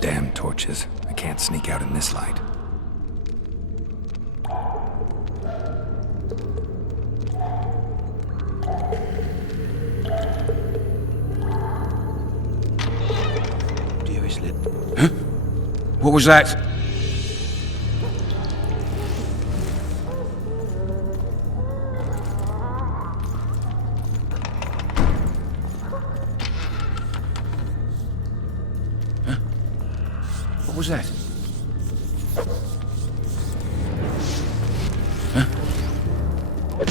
Damn torches. I can't sneak out in this light. Dearest Lip. Huh? What was that? What was that? Huh?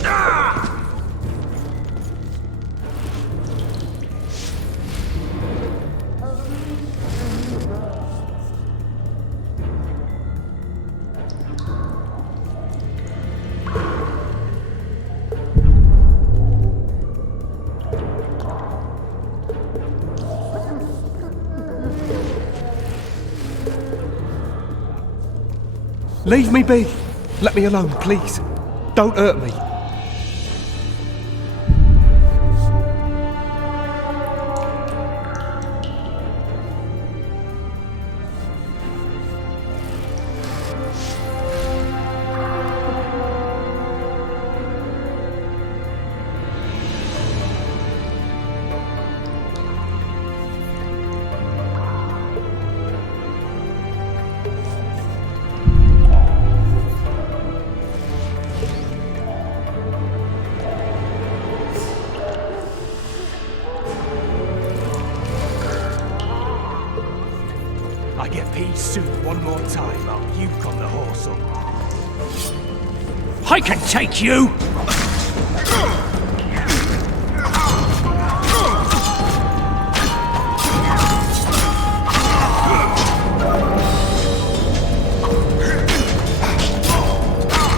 Ah! Leave me be. Let me alone, please. Don't hurt me. I get peas soup one more time, I'll puke on the horse up. I can take you!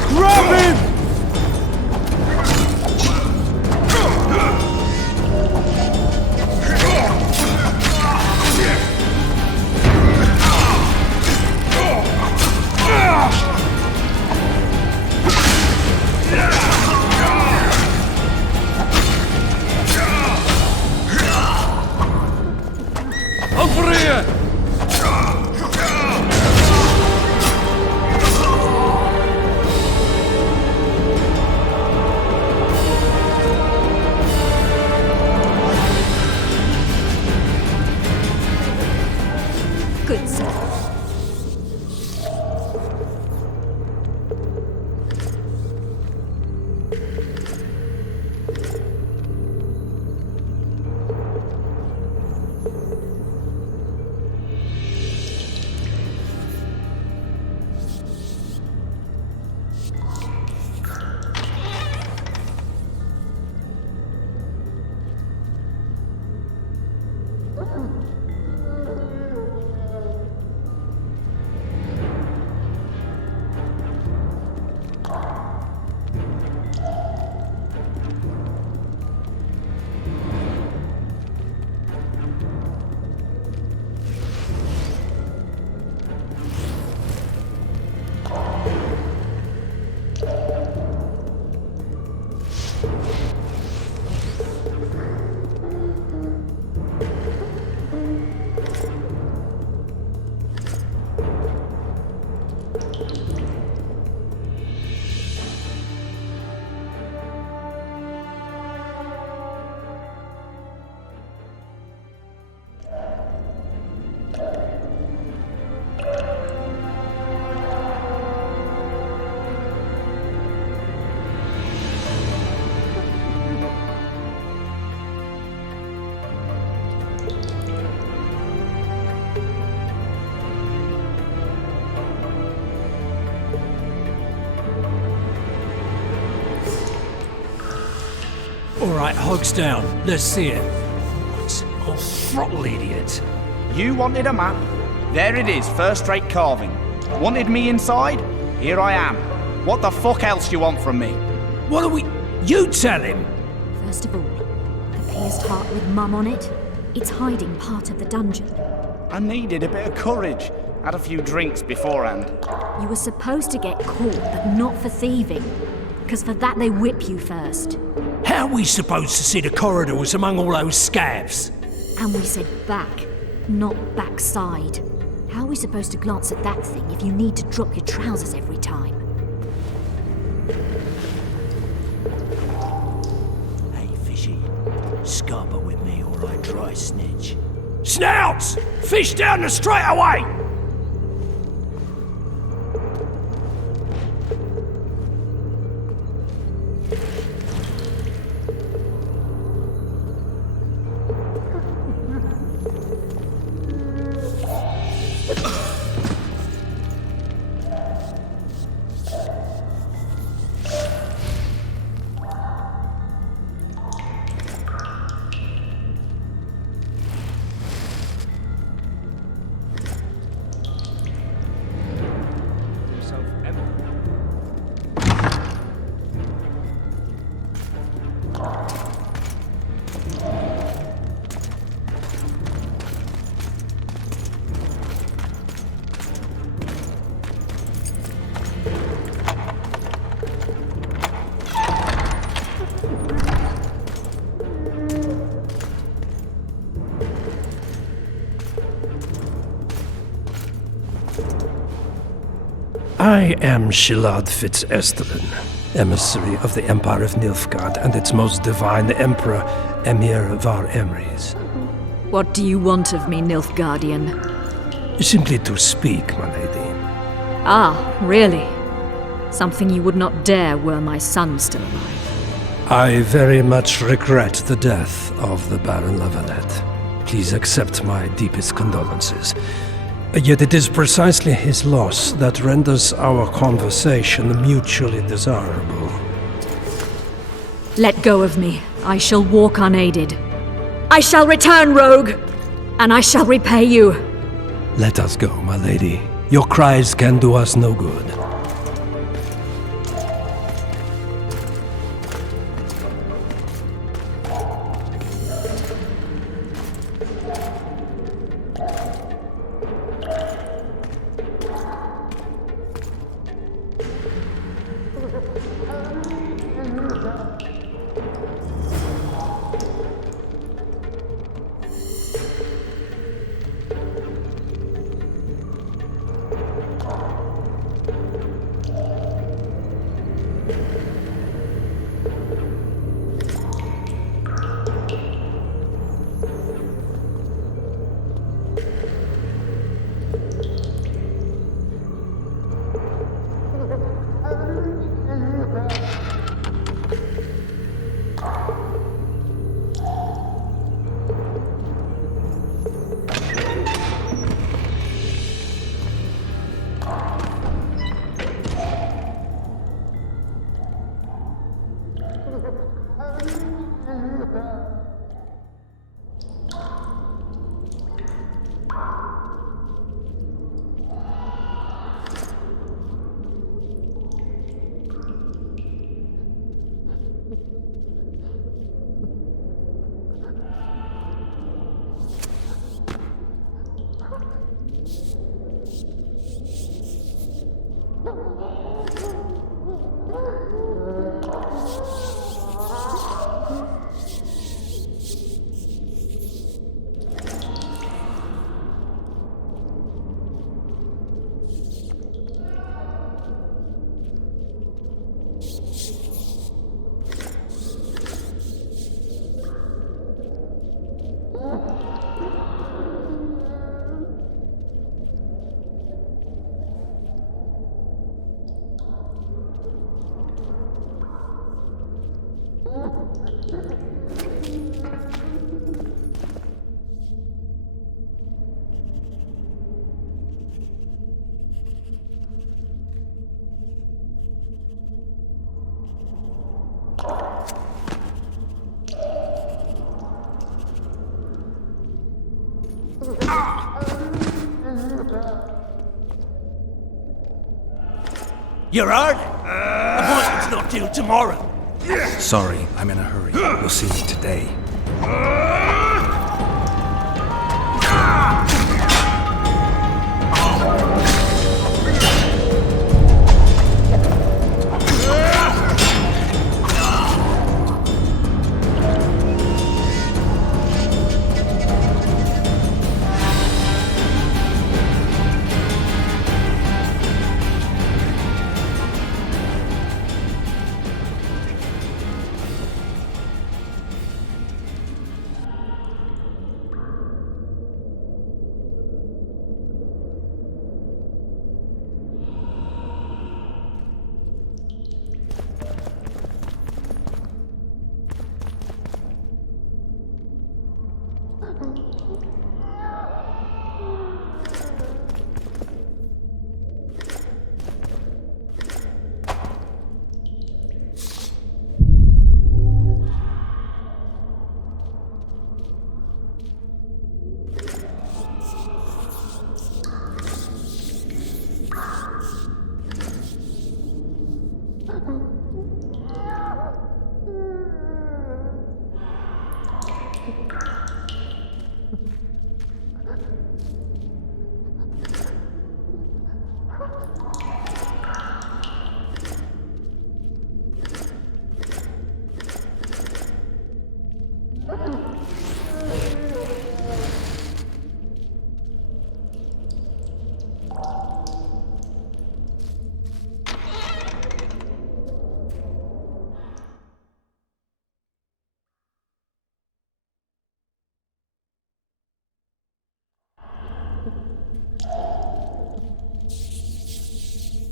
Grab him! All right, hogs down. Let's see it. What? I'll throttle idiot. You wanted a map? There it is, first-rate carving. Wanted me inside? Here I am. What the fuck else do you want from me? What are we... You tell him! First of all, the pierced heart with Mum on it. It's hiding part of the dungeon. I needed a bit of courage. Had a few drinks beforehand. You were supposed to get caught, but not for thieving. Because for that they whip you first. How are we supposed to see the corridors among all those scabs? And we said back, not backside. How are we supposed to glance at that thing if you need to drop your trousers every time? Hey, Fishy. Scupper with me or I dry snitch. Snouts! Fish down the straightaway! I am Shilad Fitz-Estelin, emissary of the Empire of Nilfgaard and its most divine Emperor, Emir Var Emrys. What do you want of me, Nilfgaardian? Simply to speak, my lady. Ah, really? Something you would not dare were my son still alive. I very much regret the death of the Baron Lavalette. Please accept my deepest condolences. Yet it is precisely his loss that renders our conversation mutually desirable. Let go of me. I shall walk unaided. I shall return, rogue! And I shall repay you. Let us go, my lady. Your cries can do us no good. You're early. Appointment's not till tomorrow. Sorry, I'm in a hurry. You'll see me today.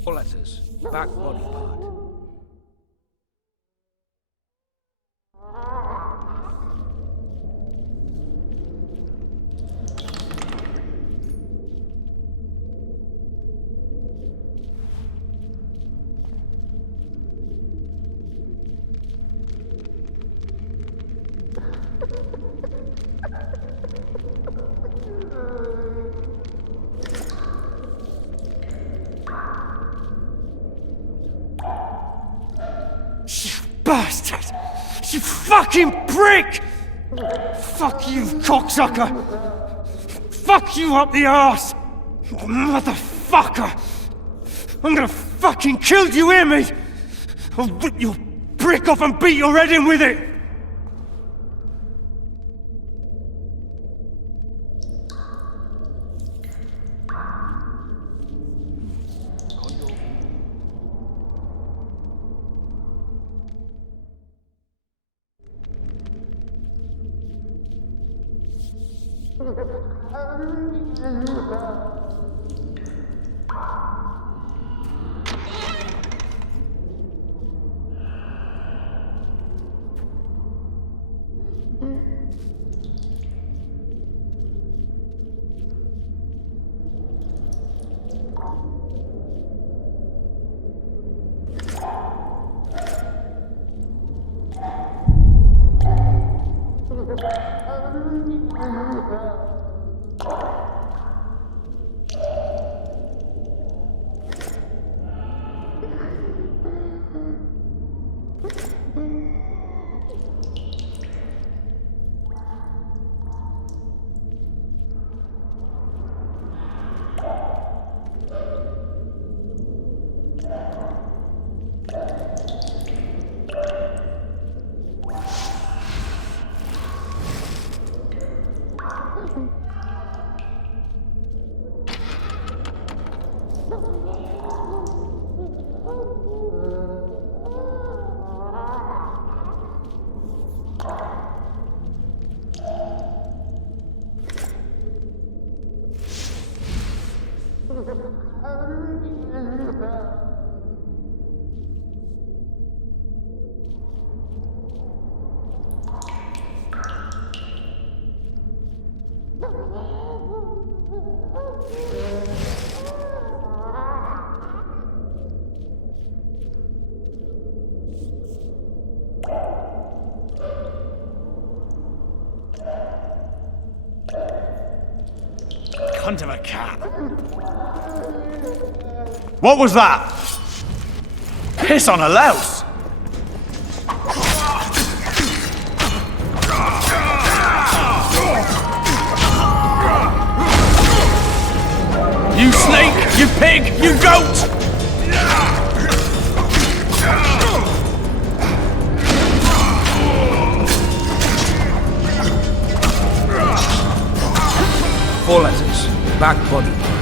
All letters. Back body part. Bastard! You fucking prick! Fuck you, cocksucker! Fuck you up the arse! Motherfucker! I'm gonna fucking kill you, hear me? I'll rip your brick off and beat your head in with it! Cunt of a cat. What was that? Piss on a louse! You snake! You pig! You goat! Four letters. Back body part.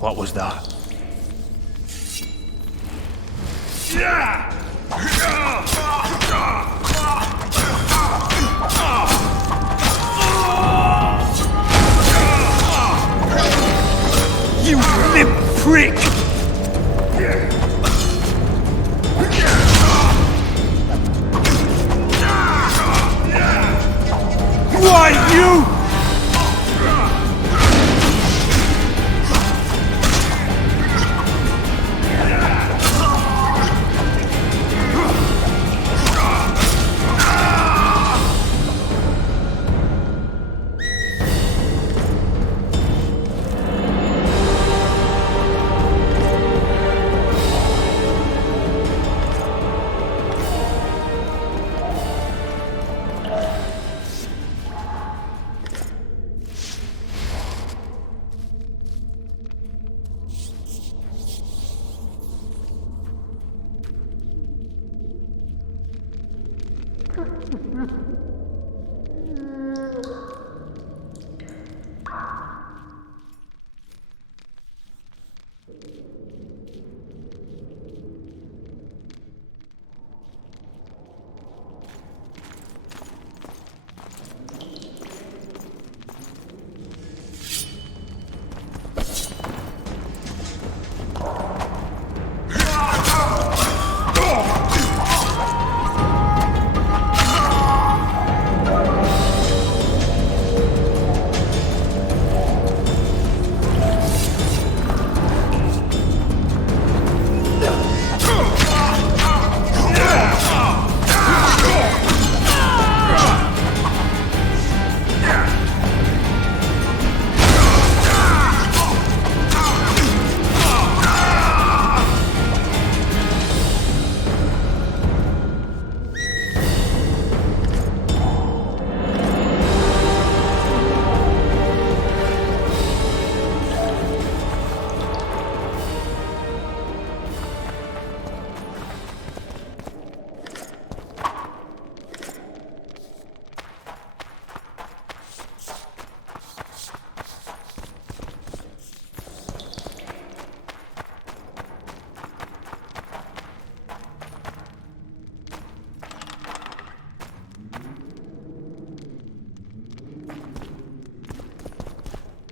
What was that? You limp prick! Why you?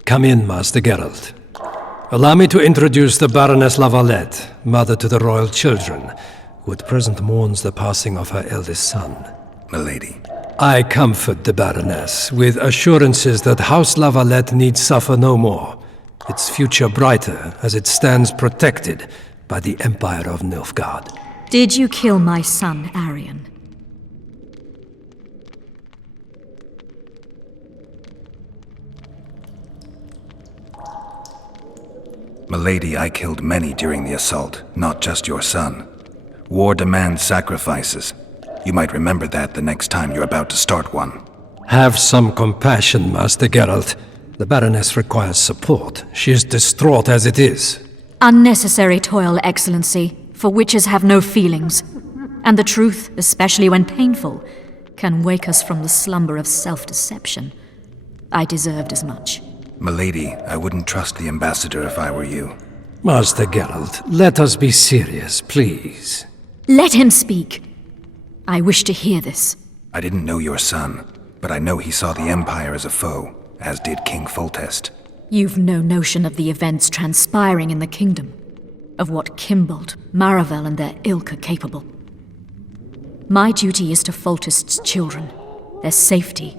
Come in, Master Geralt. Allow me to introduce the Baroness Lavalette, mother to the royal children, who at present mourns the passing of her eldest son. Milady. I comfort the Baroness with assurances that House Lavalette need suffer no more, its future brighter as it stands protected by the Empire of Nilfgaard. Did you kill my son, Arion? Milady, I killed many during the assault, not just your son. War demands sacrifices. You might remember that the next time you're about to start one. Have some compassion, Master Geralt. The Baroness requires support. She is distraught as it is. Unnecessary toil, Excellency, for witches have no feelings. And the truth, especially when painful, can wake us from the slumber of self-deception. I deserved as much. Milady, I wouldn't trust the ambassador if I were you. Master Geralt, let us be serious, please. Let him speak. I wish to hear this. I didn't know your son, but I know he saw the Empire as a foe, as did King Foltest. You've no notion of the events transpiring in the kingdom, of what Kimbold, Maravel, and their ilk are capable. My duty is to Foltest's children, their safety.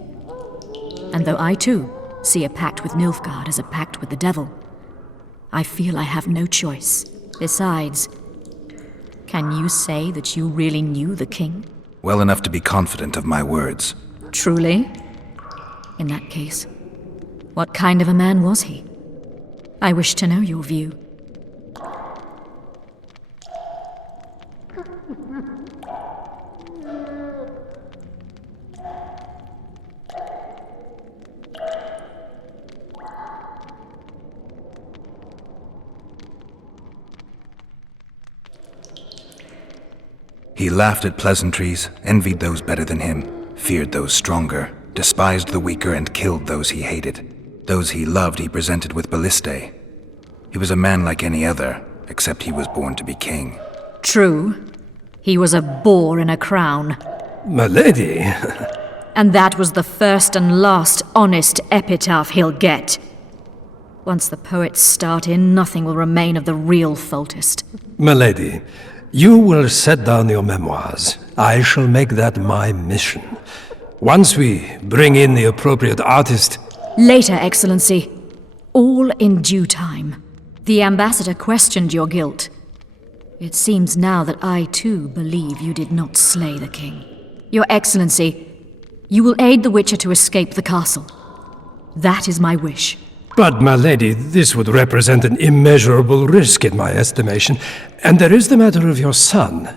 And though I too see a pact with Nilfgaard as a pact with the devil, I feel I have no choice. Besides, can you say that you really knew the king? Well enough to be confident of my words. Truly? In that case, what kind of a man was he? I wish to know your view. He laughed at pleasantries, envied those better than him, feared those stronger, despised the weaker, and killed those he hated. Those he loved he presented with ballistae. He was a man like any other, except he was born to be king. True. He was a boar in a crown. Milady! And that was the first and last honest epitaph he'll get. Once the poets start in, nothing will remain of the real Foltest. Milady, you will set down your memoirs. I shall make that my mission. Once we bring in the appropriate artist... Later, Excellency. All in due time. The ambassador questioned your guilt. It seems now that I too believe you did not slay the king. Your Excellency, you will aid the Witcher to escape the castle. That is my wish. But, my lady, this would represent an immeasurable risk in my estimation. And there is the matter of your son.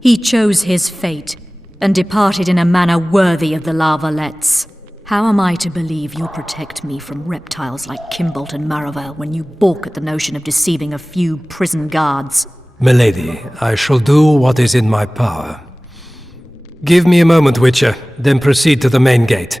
He chose his fate, and departed in a manner worthy of the La Valettes. How am I to believe you'll protect me from reptiles like Kimbold and Maravel when you balk at the notion of deceiving a few prison guards? Milady, I shall do what is in my power. Give me a moment, Witcher, then proceed to the main gate.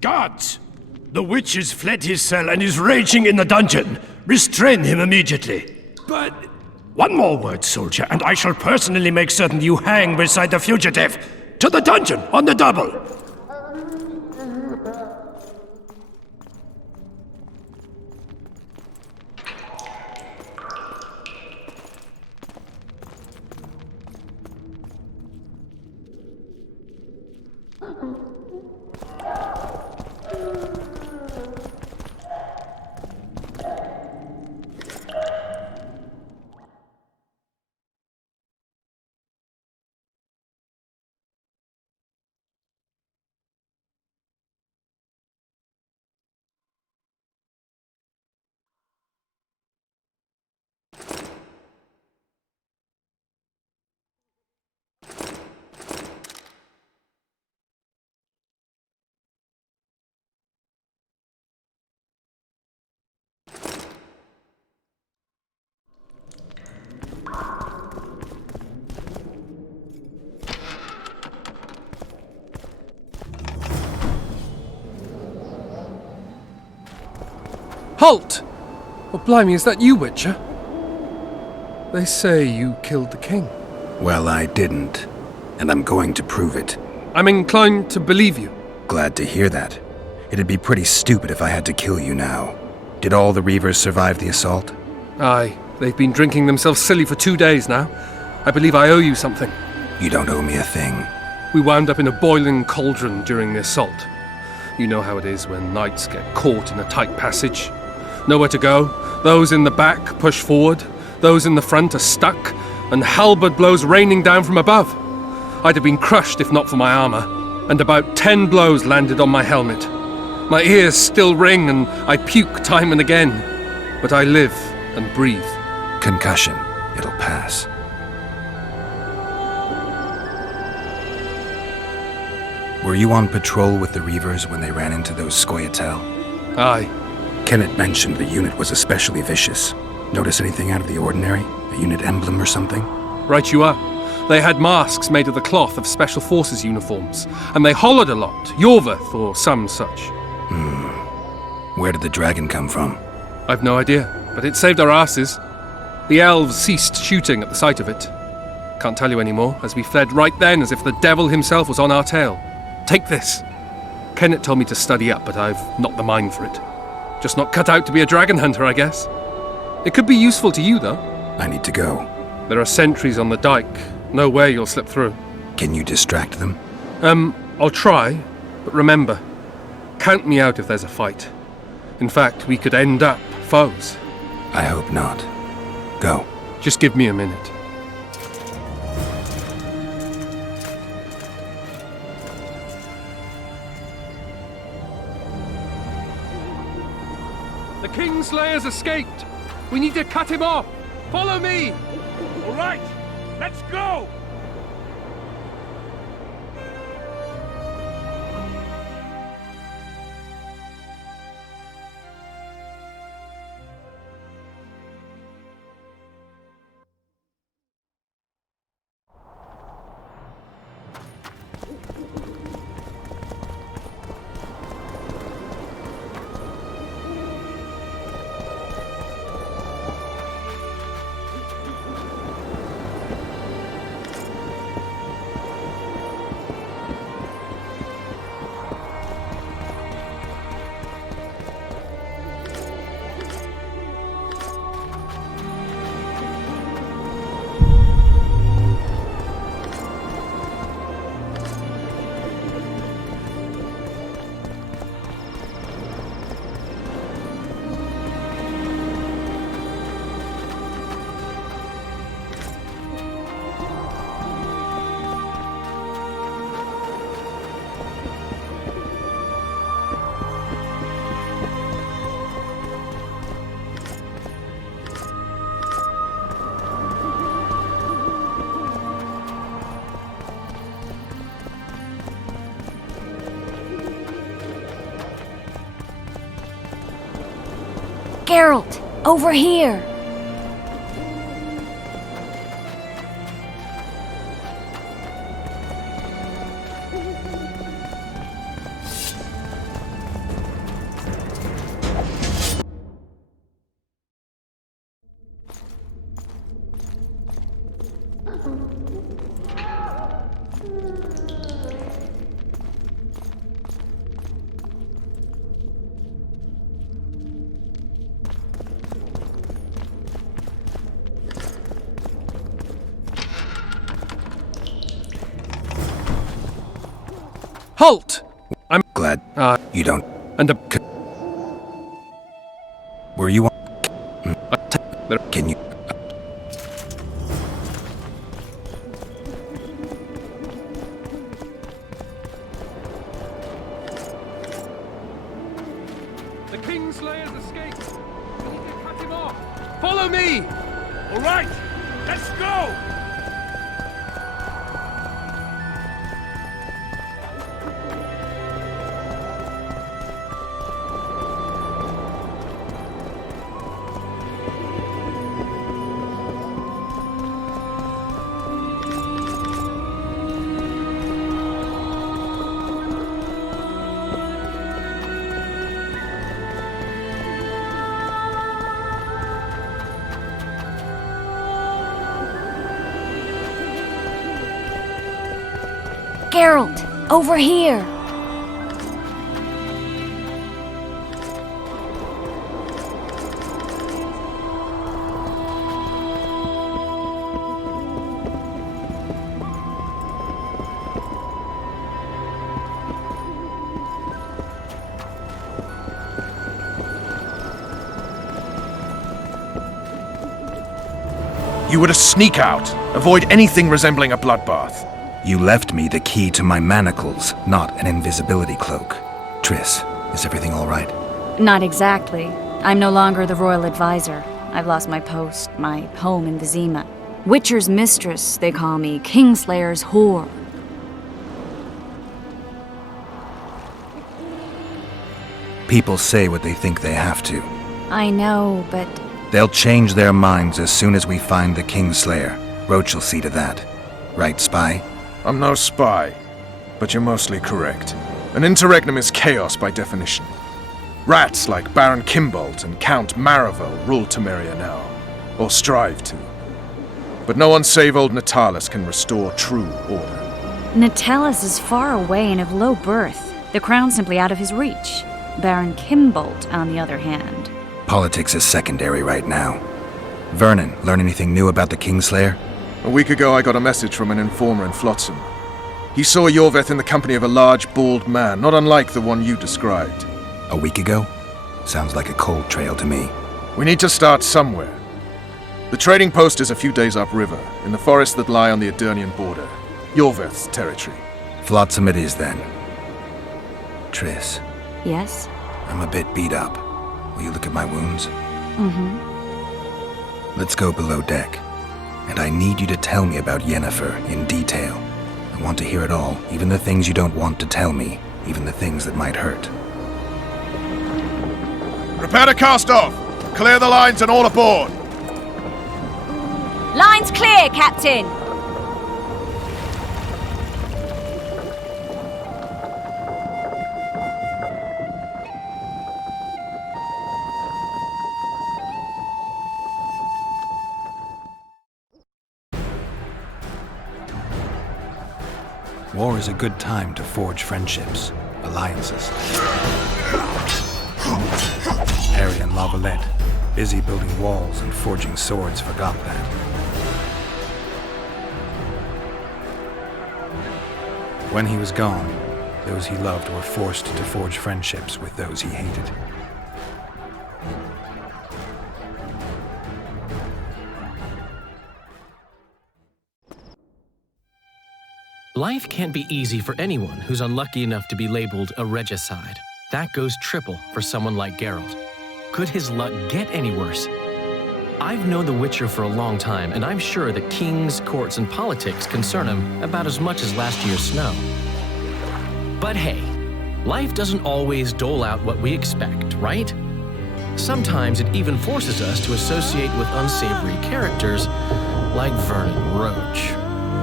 Guards! The witch has fled his cell and is raging in the dungeon. Restrain him immediately. But... One more word, soldier, and I shall personally make certain you hang beside the fugitive. To the dungeon, on the double! Halt! Oh, blimey, is that you, Witcher? They say you killed the king. Well, I didn't. And I'm going to prove it. I'm inclined to believe you. Glad to hear that. It'd be pretty stupid if I had to kill you now. Did all the Reavers survive the assault? Aye, they've been drinking themselves silly for 2 days now. I believe I owe you something. You don't owe me a thing. We wound up in a boiling cauldron during the assault. You know how it is when knights get caught in a tight passage. Nowhere to go. Those in the back push forward. Those in the front are stuck, and halberd blows raining down from above. I'd have been crushed if not for my armor, and about 10 blows landed on my helmet. My ears still ring, and I puke time and again. But I live and breathe. Concussion. It'll pass. Were you on patrol with the Reavers when they ran into those Scoia'tael? Aye. Kenneth mentioned the unit was especially vicious. Notice anything out of the ordinary? A unit emblem or something? Right you are. They had masks made of the cloth of Special Forces uniforms, and they hollered a lot, Yorveth or some such. Where did the dragon come from? I've no idea, but it saved our asses. The elves ceased shooting at the sight of it. Can't tell you anymore, as we fled right then as if the devil himself was on our tail. Take this. Kenneth told me to study up, but I've not the mind for it. Just not cut out to be a dragon hunter, I guess. It could be useful to you, though. I need to go. There are sentries on the dike. No way you'll slip through. Can you distract them? I'll try, but remember, count me out if there's a fight. In fact, we could end up foes. I hope not. Go. Just give me a minute. The Kingslayer's escaped! We need to cut him off! Follow me! All right, let's go! Geralt, over here! Halt! I'm Glad you don't. and Were you on? Can you? the Kingslayer's escaped. We need to cut him off. Follow me. All right, let's go! Geralt, over here! You were to sneak out. Avoid anything resembling a bloodbath. You left me the key to my manacles, not an invisibility cloak. Triss, is everything all right? Not exactly. I'm no longer the royal advisor. I've lost my post, my home in Vizima. Witcher's mistress, they call me. Kingslayer's whore. People say what they think they have to. I know, but They'll change their minds as soon as we find the Kingslayer. Roach will see to that. Right, Spy? I'm no spy, but you're mostly correct. An interregnum is chaos by definition. Rats like Baron Kimbolt and Count Maravel rule Temeria now, or strive to. But no one save old Natalis can restore true order. Natalis is far away and of low birth. The crown's simply out of his reach. Baron Kimbolt, on the other hand. Politics is secondary right now. Vernon, learn anything new about the Kingslayer? A week ago I got a message from an informer in Flotsam. He saw Yorveth in the company of a large, bald man, not unlike the one you described. A week ago? Sounds like a cold trail to me. We need to start somewhere. The trading post is a few days upriver, in the forests that lie on the Edirnian border. Yorveth's territory. Flotsam it is then. Triss, Yes? I'm a bit beat up. Will you look at my wounds? Let's go below deck. And I need you to tell me about Yennefer in detail. I want to hear it all, even the things you don't want to tell me, even the things that might hurt. Prepare to cast off! Clear the lines and all aboard! Line's clear, Captain! War is a good time to forge friendships, alliances. Harry and Lavalette, busy building walls and forging swords, forgot that. When he was gone, those he loved were forced to forge friendships with those he hated. Life can't be easy for anyone who's unlucky enough to be labeled a regicide. That goes triple for someone like Geralt. Could his luck get any worse? I've known the Witcher for a long time, and I'm sure that kings, courts, and politics concern him about as much as last year's snow. But hey, life doesn't always dole out what we expect, right? Sometimes it even forces us to associate with unsavory characters like Vernon Roach.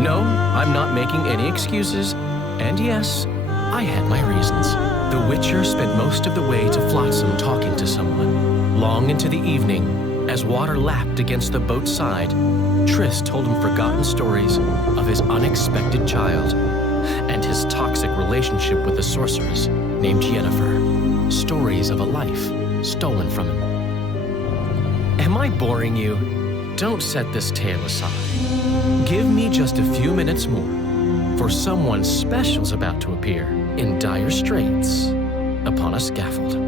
No, I'm not making any excuses, and yes, I had my reasons. The Witcher spent most of the way to Flotsam talking to someone, long into the evening, as water lapped against the boat's side, Triss told him forgotten stories of his unexpected child and his toxic relationship with a sorceress named Yennefer. Stories of a life stolen from him. Am I boring you? Don't set this tale aside. Give me just a few minutes more, for someone special's about to appear in dire straits upon a scaffold.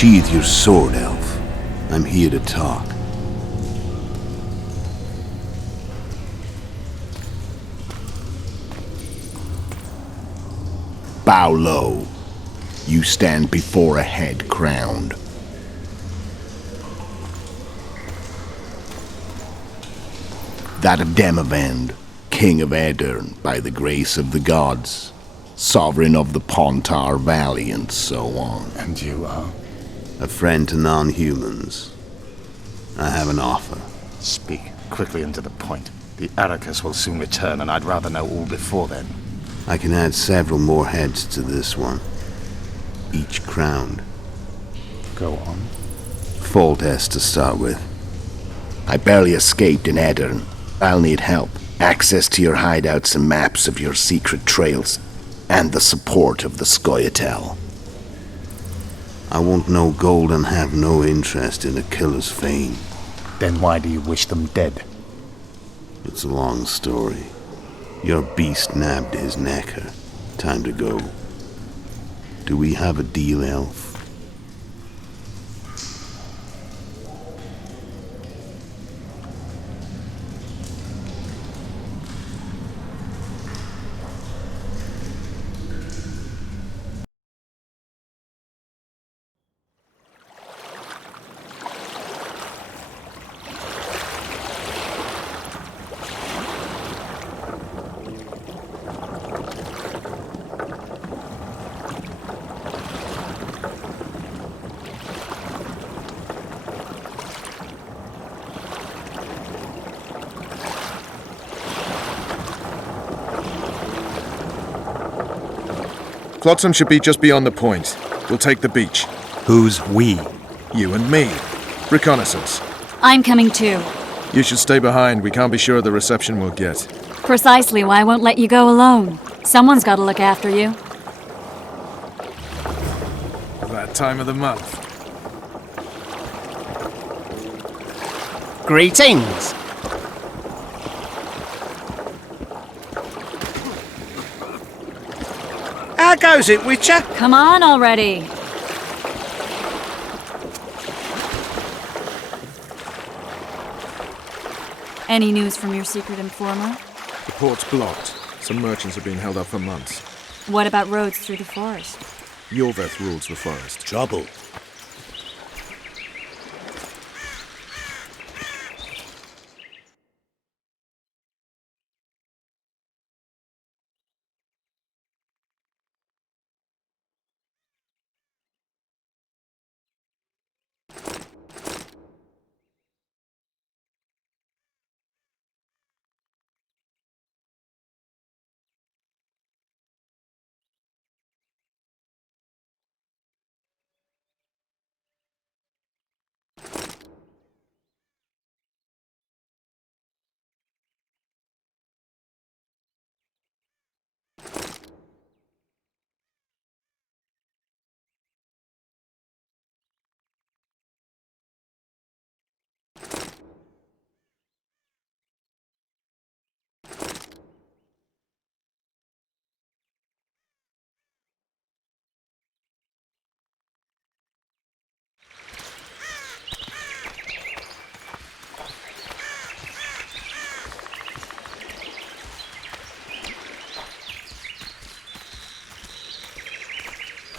Sheathe your sword, Elf. I'm here to talk. Bow low. You stand before a head crowned. That of Demavend, King of Aedirn, by the grace of the gods, sovereign of the Pontar Valley, and so on. And you are? A friend to non-humans. I have an offer. Speak quickly and to the point. The Arrakis will soon return, and I'd rather know all before then. I can add several more heads to this one. Each crowned. Go on. Full test to start with. I barely escaped in Aedirn. I'll need help. Access to your hideouts and maps of your secret trails. And the support of the Scoia'tael. I want no gold and have no interest in a killer's fame. Then why do you wish them dead? It's a long story. Your beast nabbed his necker. Time to go. Do we have a deal, Elf? Flotsam should be just beyond the point. We'll take the beach. Who's we? You and me. Reconnaissance. I'm coming too. You should stay behind. We can't be sure of the reception we'll get. Precisely why I won't let you go alone. Someone's got to look after you. That time of the month. Greetings. How goes it, Witcher? Come on already. Any news from your secret informer? The port's blocked. Some merchants have been held up for months. What about roads through the forest? Yorveth rules the forest. Trouble.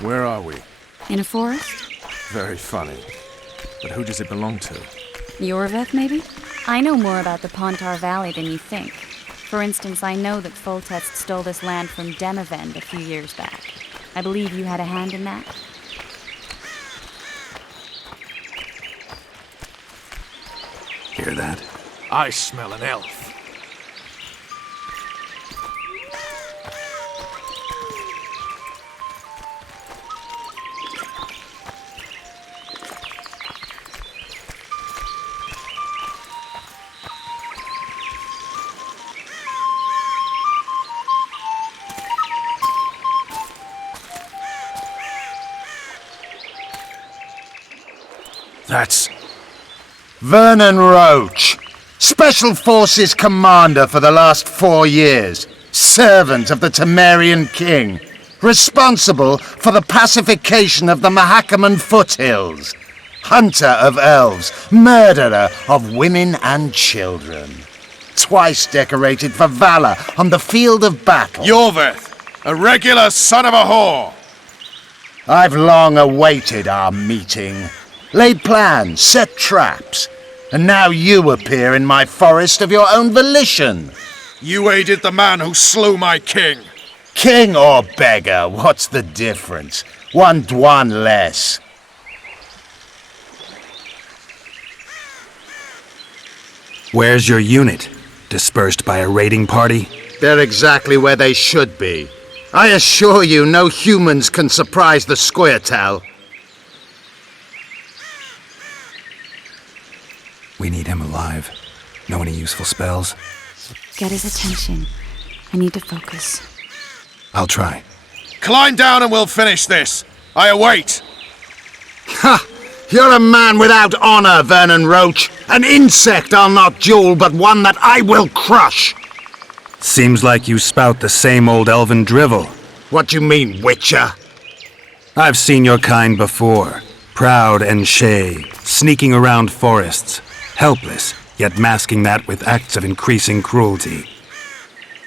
Where are we? In a forest? Very funny. But who does it belong to? Yorveth, maybe? I know more about the Pontar Valley than you think. For instance, I know that Foltest stole this land from Demavend a few years back. I believe you had a hand in that. Hear that? I smell an elf. That's Vernon Roach, Special Forces Commander for the last 4 years, servant of the Temerian King, responsible for the pacification of the Mahakaman foothills, hunter of elves, murderer of women and children, twice decorated for valor on the field of battle. Yorveth, a regular son of a whore! I've long awaited our meeting. Laid plans, set traps, and now you appear in my forest of your own volition. You aided the man who slew my king. King or beggar, what's the difference? One Dwan less. Where's your unit? Dispersed by a raiding party? They're exactly where they should be. I assure you, no humans can surprise the Scoia'tael. We need him alive. Know any useful spells? Get his attention. I need to focus. I'll try. Climb down and we'll finish this. I await. Ha! You're a man without honor, Vernon Roach. An insect I'll not duel, but one that I will crush. Seems like you spout the same old elven drivel. What do you mean, Witcher? I've seen your kind before. Proud and Shai, sneaking around forests. Helpless, yet masking that with acts of increasing cruelty.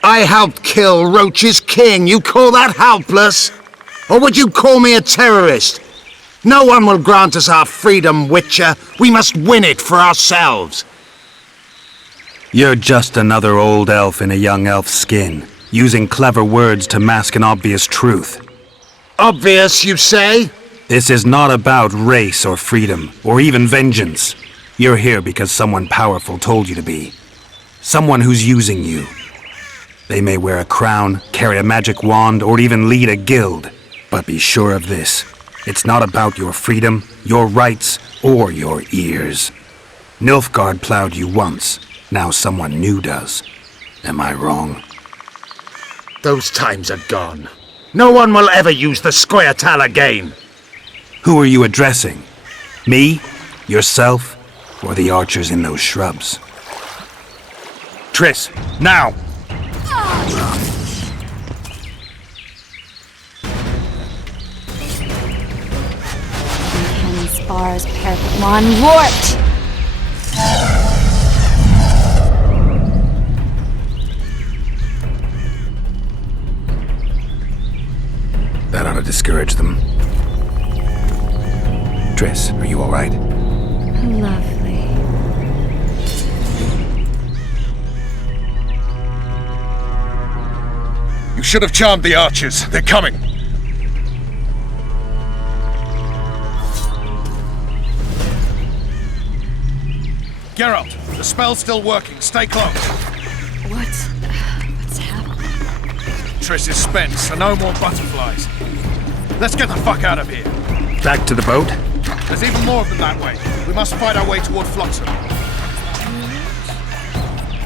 I helped kill Roach's king. You call that helpless? Or would you call me a terrorist? No one will grant us our freedom, Witcher. We must win it for ourselves. You're just another old elf in a young elf's skin, using clever words to mask an obvious truth. Obvious, you say? This is not about race or freedom, or even vengeance. You're here because someone powerful told you to be. Someone who's using you. They may wear a crown, carry a magic wand, or even lead a guild. But be sure of this. It's not about your freedom, your rights, or your ears. Nilfgaard plowed you once. Now someone new does. Am I wrong? Those times are gone. No one will ever use the Scoia'tael again. Who are you addressing? Me? Yourself? Or the archers in those shrubs? Triss, now! Ken's bars perfect one warped! That ought to discourage them. Triss, are you alright? Lovely. You should have charmed the archers. They're coming. Geralt, the spell's still working. Stay close. What's happening? Triss is spent, so no more butterflies. Let's get the fuck out of here. Back to the boat? There's even more of them that way. We must fight our way toward Flotsam.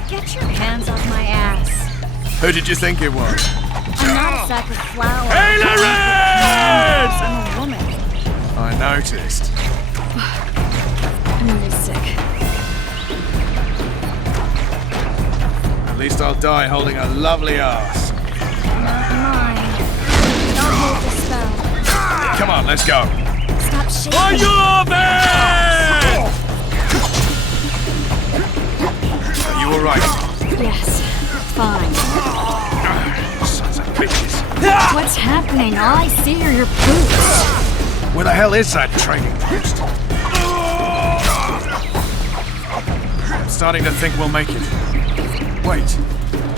Get your hands off my ass. Who did you think it was? I'm not a sack of flour. Hey, Larry! I'm a woman. I noticed. I'm really sick. At least I'll die holding a lovely ass. Not mine. Don't hold the spell. Come on, let's go. Stop shaking. Are you You alright? Yes. Fine. Sons of bitches. What's happening? All I see are your boots. Where the hell is that trading post? I'm starting to think we'll make it. Wait.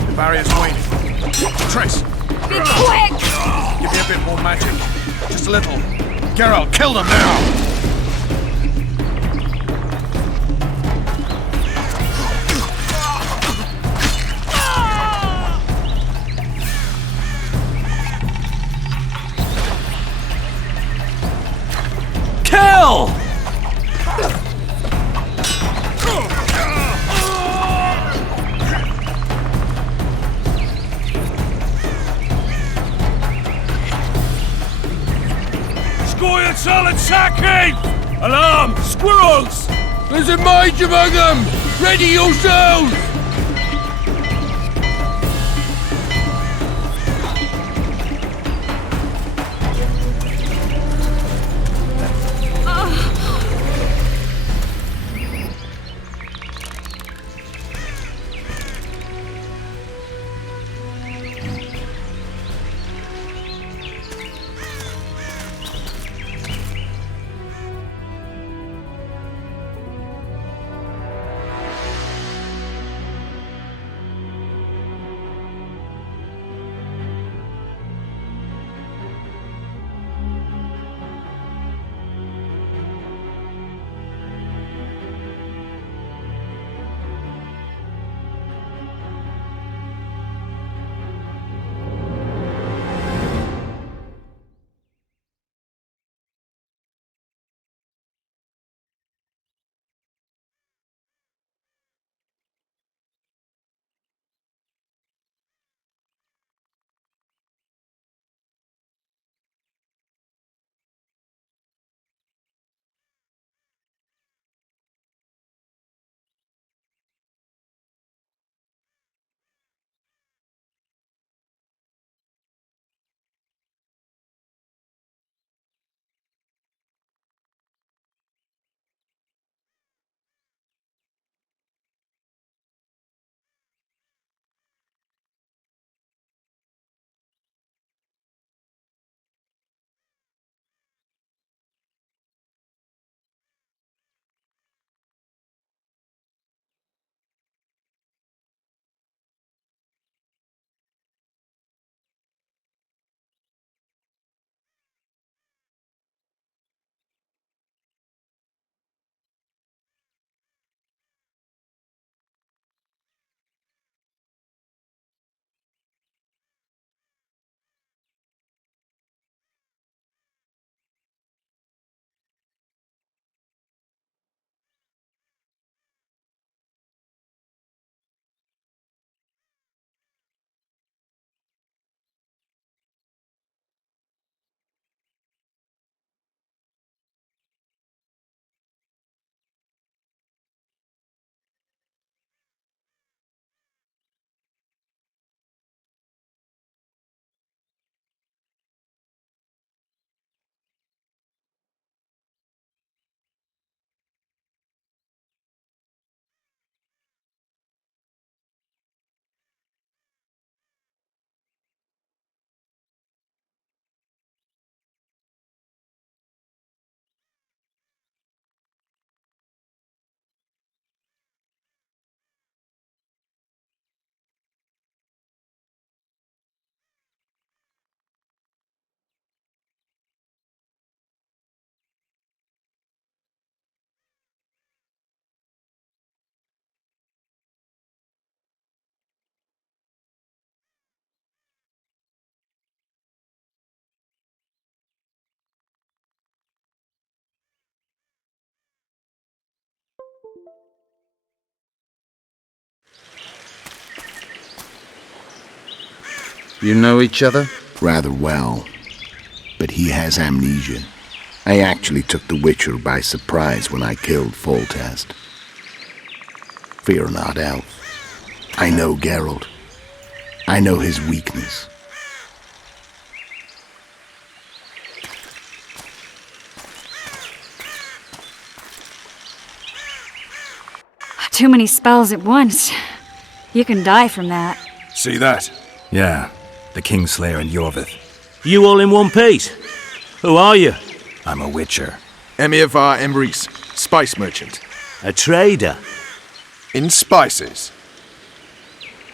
The barrier's waning. Triss! Be quick! Give me a bit more magic. Just a little. Geralt, kill them now! Kill! Scoia'tael attacking! Alarm! Squirrels! There's a mage among them! Ready yourselves! You know each other? Rather well. But he has amnesia. I actually took the Witcher by surprise when I killed Foltest. Fear not, Elf. I know Geralt. I know his weakness. Too many spells at once. You can die from that. See that? Yeah, the Kingslayer and Yorvith. You all in one piece? Who are you? I'm a Witcher. Emiavar Emrys, spice merchant. A trader? In spices.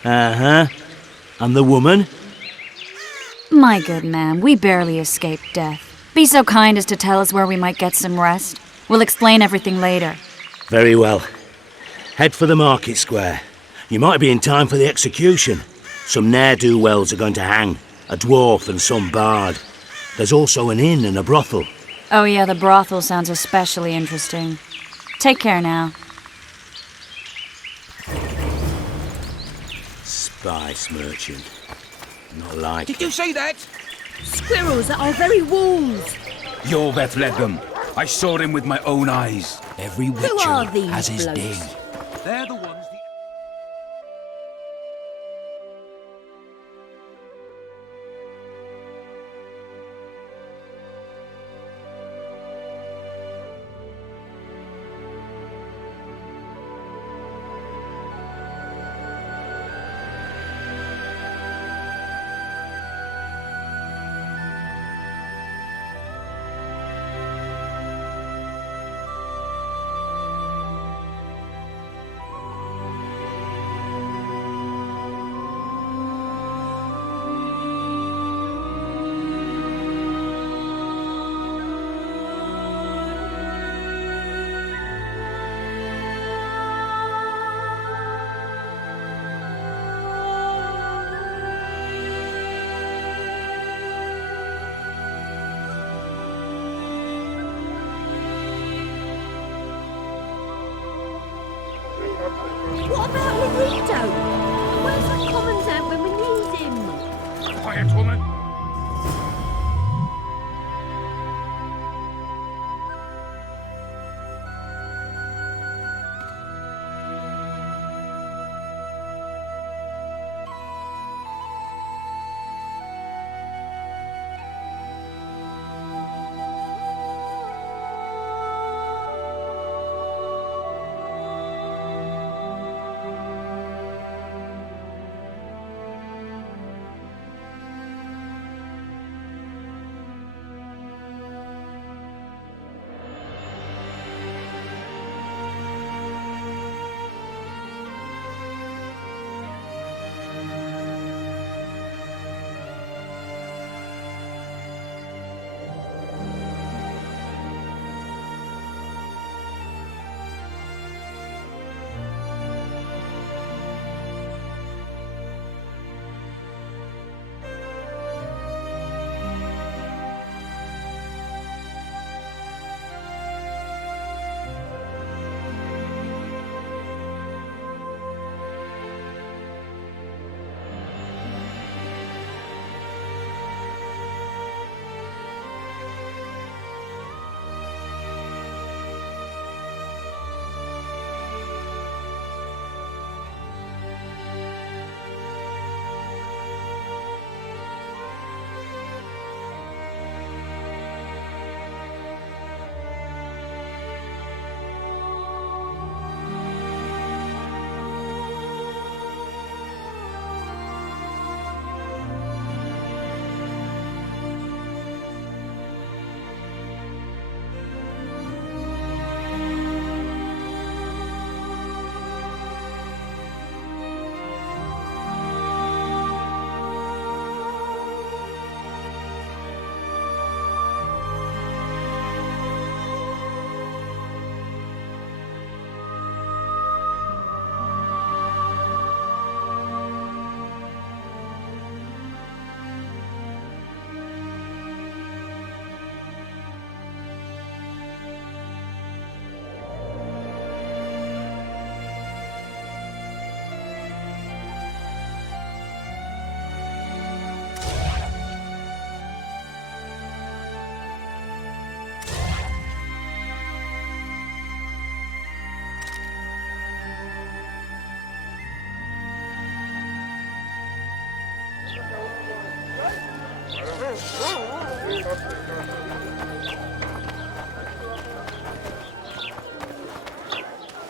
Uh-huh. And the woman? My good man, we barely escaped death. Be so kind as to tell us where we might get some rest. We'll explain everything later. Very well. Head for the market square. You might be in time for the execution. Some ne'er-do-wells are going to hang. A dwarf and some bard. There's also an inn and a brothel. Oh yeah, the brothel sounds especially interesting. Take care now. Spice merchant. Not like... Did you see that? Squirrels at our very walls. Yorveth led them. I saw him with my own eyes. Every are witcher these has his blokes? day. They're the ones... What about Rito? Where's that commandant when we need him? Quiet, woman.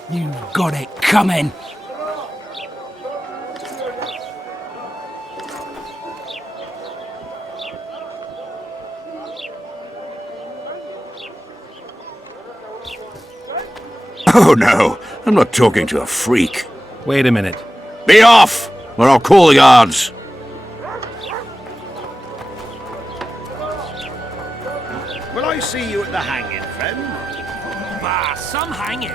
You've got it coming. Oh no, I'm not talking to a freak. Wait a minute. Be off, or I'll call the guards. Will I see you at the hanging, friend? Bah, some hanging.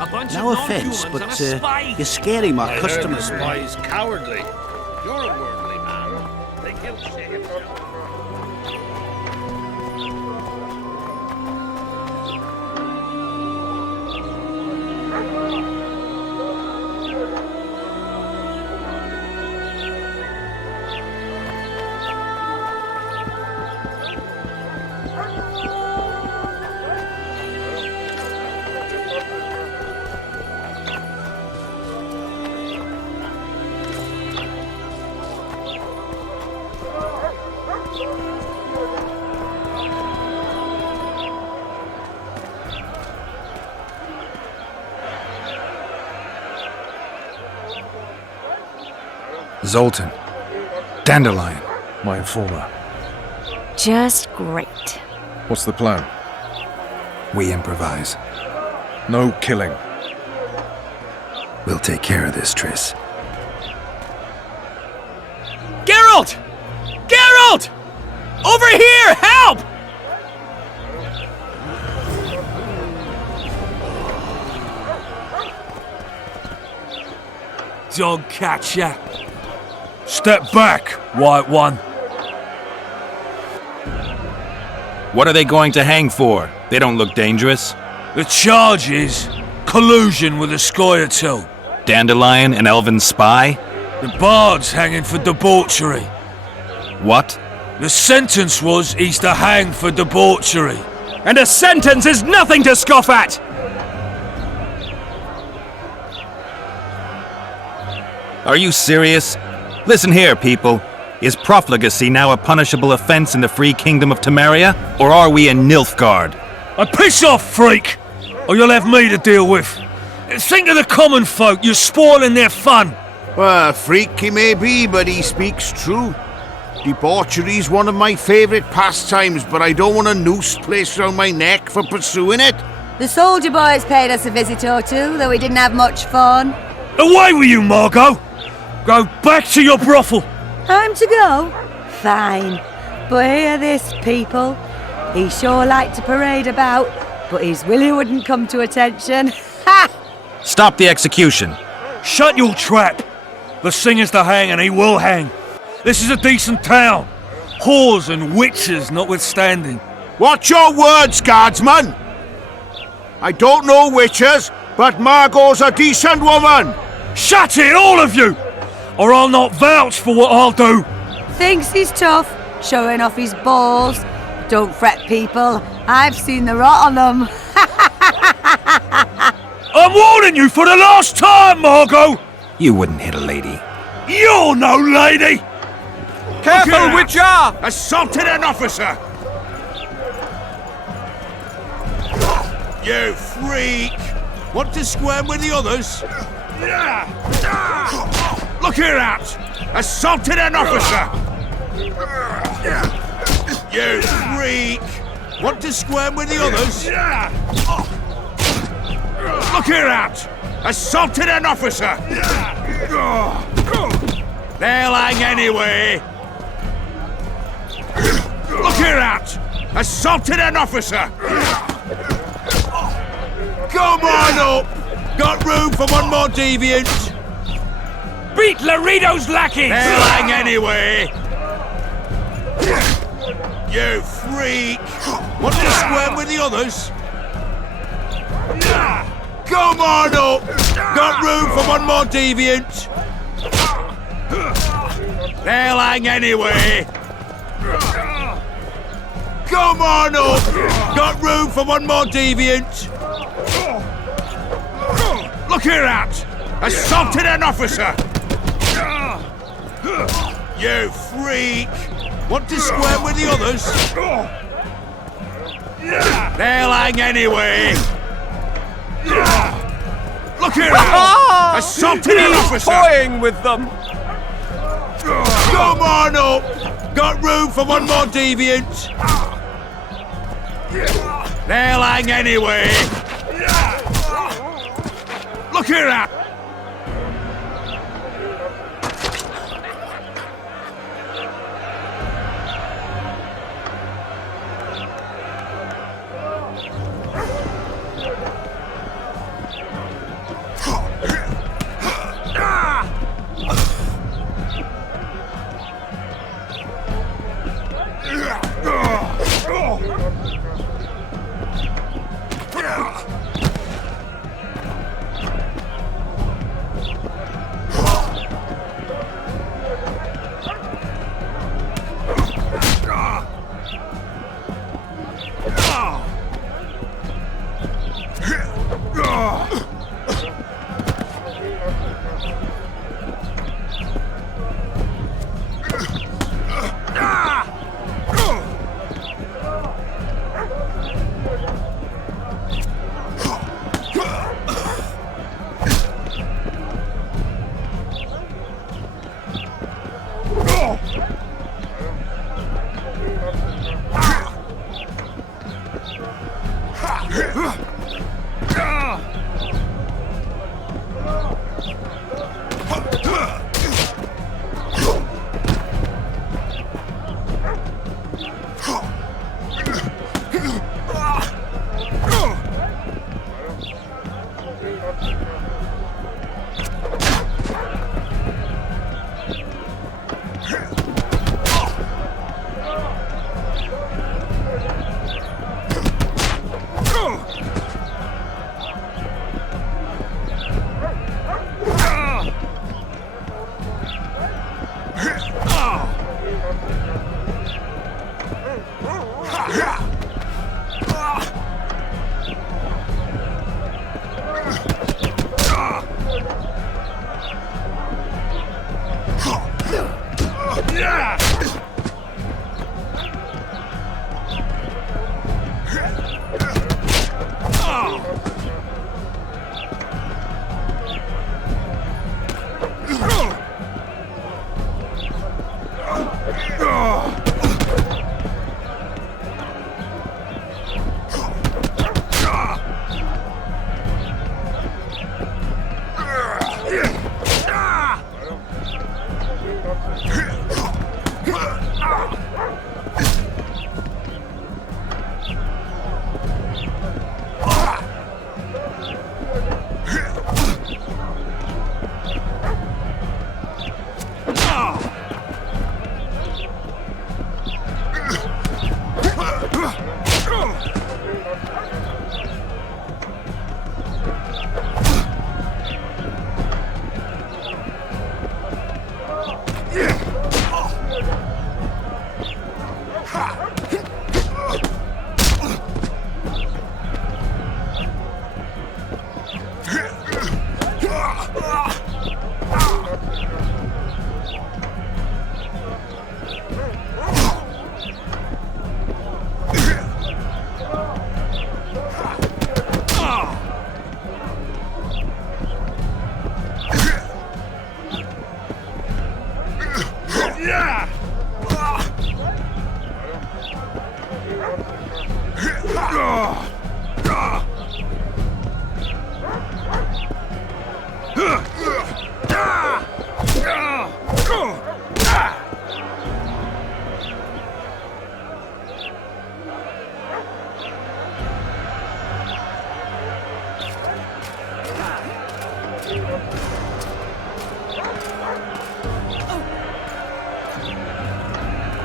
A bunch No of offence, non-humans but and a spy. you're scaring my I heard customers. the spy's cowardly. You're a worldly man. Think he'll shit himself. Zoltan. Dandelion. My informer. Just great. What's the plan? We improvise. No killing. We'll take care of this, Triss. Geralt! Geralt! Over here! Help! Dog catcher. Step back, White One. What are they going to hang for? They don't look dangerous. The charge is collusion with a Scoia'tael. Dandelion, an elven spy? The bard's hanging for debauchery. What? The sentence was he's to hang for debauchery. And a sentence is nothing to scoff at! Are you serious? Listen here, people. Is profligacy now a punishable offense in the free kingdom of Temeria? Or are we in Nilfgaard? Piss off, freak! Or you'll have me to deal with. Think of the common folk, you're spoiling their fun. Well, a freak he may be, but he speaks true. Debauchery's one of my favourite pastimes, but I don't want a noose placed around my neck for pursuing it. The soldier boys paid us a visit or two, though we didn't have much fun. Away with you, Margot! Go back to your brothel! Time to go? Fine. But hear this, people. He sure liked to parade about, but his willy wouldn't come to attention. Ha! Stop the execution. Shut your trap! The singer's to hang and he will hang. This is a decent town. Whores and witches notwithstanding. Watch your words, guardsman! I don't know witches, but Margot's a decent woman! Shut it, all of you! Or I'll not vouch for what I'll do! Thinks he's tough, showing off his balls. Don't fret, people. I've seen the rot on them. I'm warning you for the last time, Margot! You wouldn't hit a lady. You're no lady! Careful, Witcher! Assaulted an officer! You freak! Want to squirm with the others? Look here out! Assaulted an officer! You freak! Want to squirm with the others? Look here out! Assaulted an officer! They'll hang anyway! Look here out! Assaulted an officer! Come on up! Got room for one more deviant! Beat Laredo's lackeys! They'll hang anyway! You freak! Want to squirm with the others? Come on up! Got room for one more deviant! They'll hang anyway! Come on up! Got room for one more deviant! Look here out! Assaulted an officer! You freak! Want to square with the others? They'll hang anyway. Look here, assaulting an officer! Toying with them! Come on up! Got room for one more deviant? They'll hang anyway. Look here,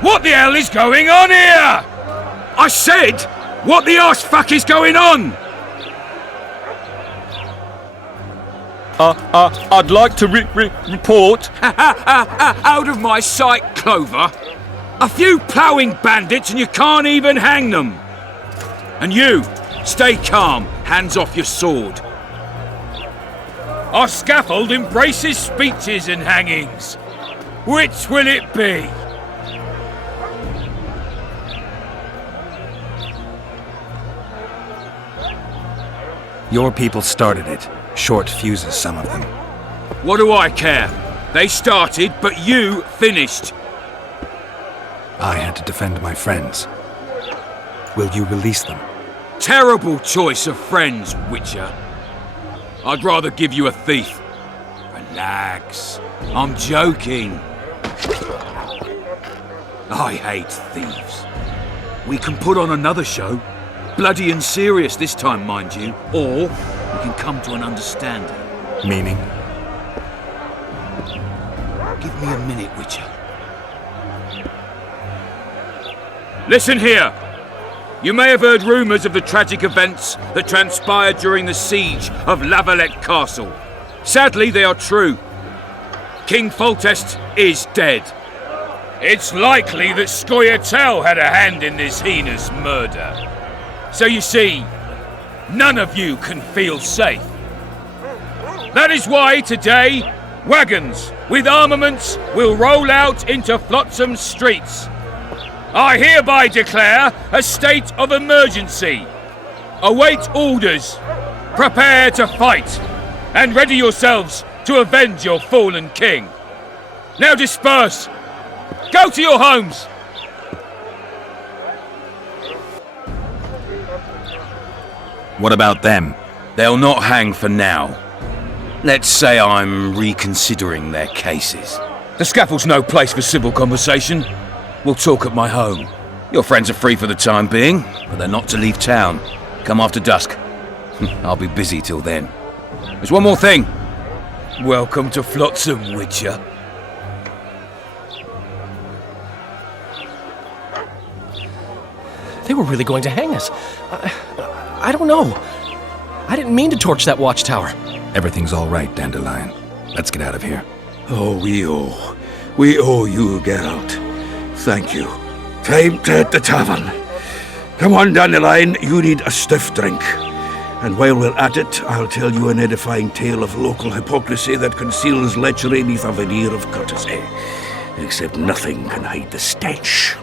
What the hell is going on here? I said, what the arse fuck is going on? I'd like to report. Out of my sight, Clover. A few ploughing bandits and you can't even hang them. And you, stay calm, hands off your sword. Our scaffold embraces speeches and hangings. Which will it be? Your people started it. Short fuses, some of them. What do I care? They started, but you finished. I had to defend my friends. Will you release them? Terrible choice of friends, Witcher. I'd rather give you a thief. Relax. I'm joking. I hate thieves. We can put on another show. Bloody and serious this time, mind you. Or we can come to an understanding. Meaning? Give me a minute, Witcher. Listen here. You may have heard rumours of the tragic events that transpired during the siege of Lavalette Castle. Sadly, they are true. King Foltest is dead. It's likely that Scoia'tael had a hand in this heinous murder. So you see, none of you can feel safe. That is why today, wagons with armaments will roll out into Flotsam's streets. I hereby declare a state of emergency. Await orders. Prepare to fight. And ready yourselves to avenge your fallen king. Now disperse. Go to your homes. What about them? They'll not hang for now. Let's say I'm reconsidering their cases. The scaffold's no place for civil conversation. We'll talk at my home. Your friends are free for the time being, but they're not to leave town. Come after dusk. I'll be busy till then. There's one more thing. Welcome to Flotsam, Witcher. They were really going to hang us. I don't know. I didn't mean to torch that watchtower. Everything's all right, Dandelion. Let's get out of here. Oh, we owe you, Geralt. Thank you. Time to hit the tavern. Come on, Dandelion, you need a stiff drink. And while we're at it, I'll tell you an edifying tale of local hypocrisy that conceals lechery neath a veneer of courtesy. Except nothing can hide the stench.